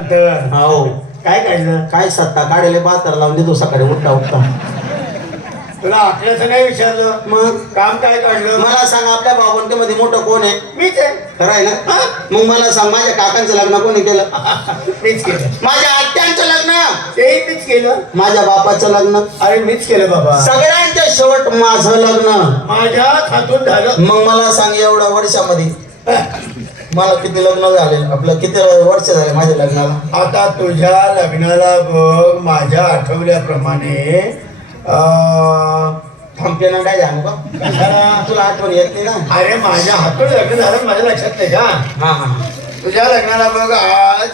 हो काय काढलं काय सत्ता? काढले बाजार लावून देतो सकाळी उठता उठता. तुला आपल्याचं नाही विचारलं? मग? काम काय काढलं? मला सांग आपल्या भावंडीमध्ये मोठं कोण आहे? मीच आहे. खरं आहे ना? मग मला सांग माझ्या काकांचं लग्न कोणी केलं? मीच केलं. माझ्या आत्यांचं लग्न! तेही मीच केलं. माझ्या बापाचं लग्न. अरे मीच केलं बाबा. सगळ्यांच्या शेवट माझं लग्न. माझ्या हातून झालं. मग मला सांग एवढ्या वर्षामध्ये मला किती लग्न झाले? आपलं किती वर्ष झाले माझ्या लग्नाला? आता तुझ्या लग्नाला बघ माझ्या आठवल्याप्रमाणे थांबते ना काय झालं? तुला आठवण येत नाही ना? अरे माझ्या हातून लग्न झालं माझ्या लक्षात नाही का? हा हा तुझ्या लग्नाला बघ आज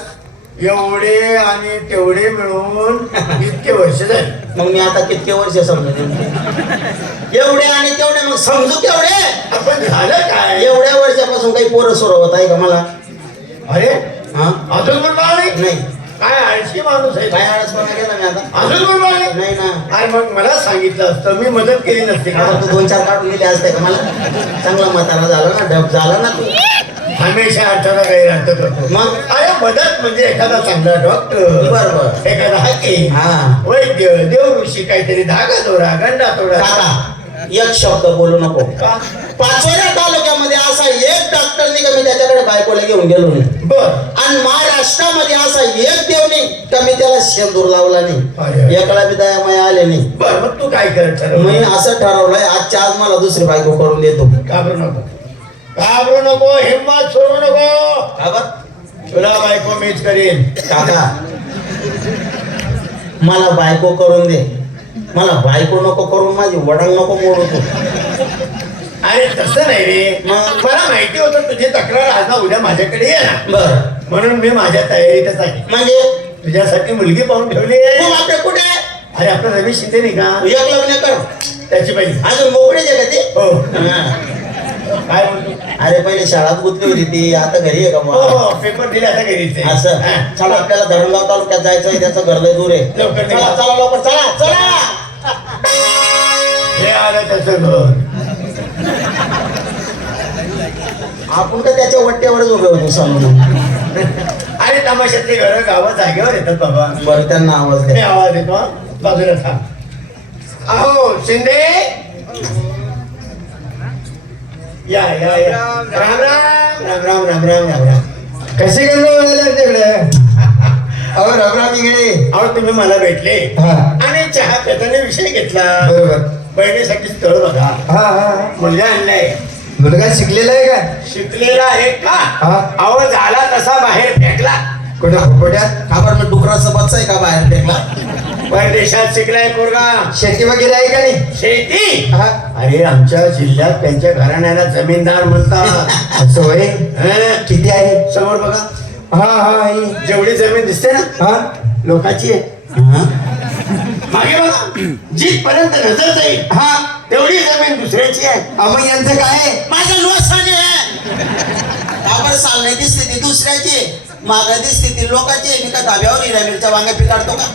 एवढे आणि तेवढे मिळून इतके वर्ष झाले. मग मी आता कितके वर्ष समजू? एवढे आणि तेवढे मग समजू तेवढे आपण झालं काय? एवढ्या वर्षापासून काही पोरं सुरू होत आहे का मला? अरे? हा? अजून पण बाळ नाही. नाही काय आळशी माणूस आहे? काय आळसपणा केला मी आता? अजून पण बाळ नाही नाही ना. अरे मग मला सांगितलं असतं मी मदत केली नसते. का आता तू दोन चार काढून दिले असते का मला? चांगला म्हातारा झाला ना डब झाला ना तू. हमेशा होतो. मग? अरे मदत म्हणजे एखादा चांगला डॉक्टर बरं, बरं. एखादा हाकीम हा. वैद्य देव ऋषी काहीतरी धागा दोरा गंडा तोडा. काका एक शब्द बोलू नको. का? पाचवड्या तालुक्यामध्ये असा एक डॉक्टर नाही मी त्याच्याकडे बायकोला घेऊन गेलो नाही. बर. आणि महाराष्ट्रामध्ये असा एक देव नाही का मी त्याला शेंदूर लावला. नाही. एकाला बी दयामय आले नाही. बर मग तू काय कर मी असं ठरवलंय आजच्या आज मला दुसरी बायको करून देतो. घाबरू नको. घाबरू नको हिंमत सोडू नको. का? तुला बायको मीच करीन. काका मला बायको करून दे. मला बायको नको करून माझी वडंग नको मोडू तू. अरे तसं नाही रे. मग? मला माहिती होतं तुझी तक्रार आज ना उद्या माझ्याकडे ये ना बर. म्हणून मी माझ्या तयारीतच आहे. म्हणजे? तुझ्यासाठी मुलगी पाहून ठेवली आहे. कुठे? आहे? अरे आपला रवी शिंदे नाही का? एक लग्न कर. त्याची पहिली अजून मोकळेच आहे का ते? हो. हा. काय म्हणतो अरे पहिले शाळात गुंतली होती ती. आता घरी आहे का हो मग? हो पेपर दिले आता घरीच आहे. असं. हा. चला आपल्याला धरणगाव तालुक्यात जायचंय. त्याचं घर लय दूर आहे. लवकर निघा. चला चला लवकर. चला चला. हे आलं त्याचं घर. आपण तर त्याच्या वट्ट्यावरच उभे होतो समजून. अरे तमाशातली घर गावात जागेवर येतात बाबा. बरं त्यांना आवाज द्या. आवाज येतो हा. बाजूला थांब. अहो शिंदे! या या या. राम राम राम राम राम राम राम राम. कशी गंगा तिकडे? अहो रबराम इकडे अहो तुम्ही मला भेटले. हा. आणि चहा पेताना विषय घेतला. बरोबर. बहिणीसाठी स्थळ बघा. हा हा हा. मुलगा आणलाय. मुलगा शिकलेला आहे का? शिकलेला आहे का? हा. अहो झाला तसा बाहेर फेकला. कुठे खोपड्यात? खबर मी डुकराचं बच्चा आहे का बाहेर फेकला? परदेशात शिकलाय पोरगा. शेती वगैरे आहे का नाही? शेती? हा. अरे आमच्या जिल्ह्यात त्यांच्या घराण्याला जमीनदार म्हणतात. असं होय? हं? किती आहे? समोर बघा. हा हा आहे. जेवढी जमीन दिसते ना हा. लोकांची आहे. हा? मागे बघा. जिथपर्यंत नजर जाईल हा तेवढी जमीन दुसऱ्याची आहे. आपण यांचं काय आहे? माझं लोकसाने आपण साल नाही दिसते ती दुसऱ्याची माग दिसते ती लोकांची मी का धाब्यावर हिरा मिरच्या वांग्या पिकाडतो का?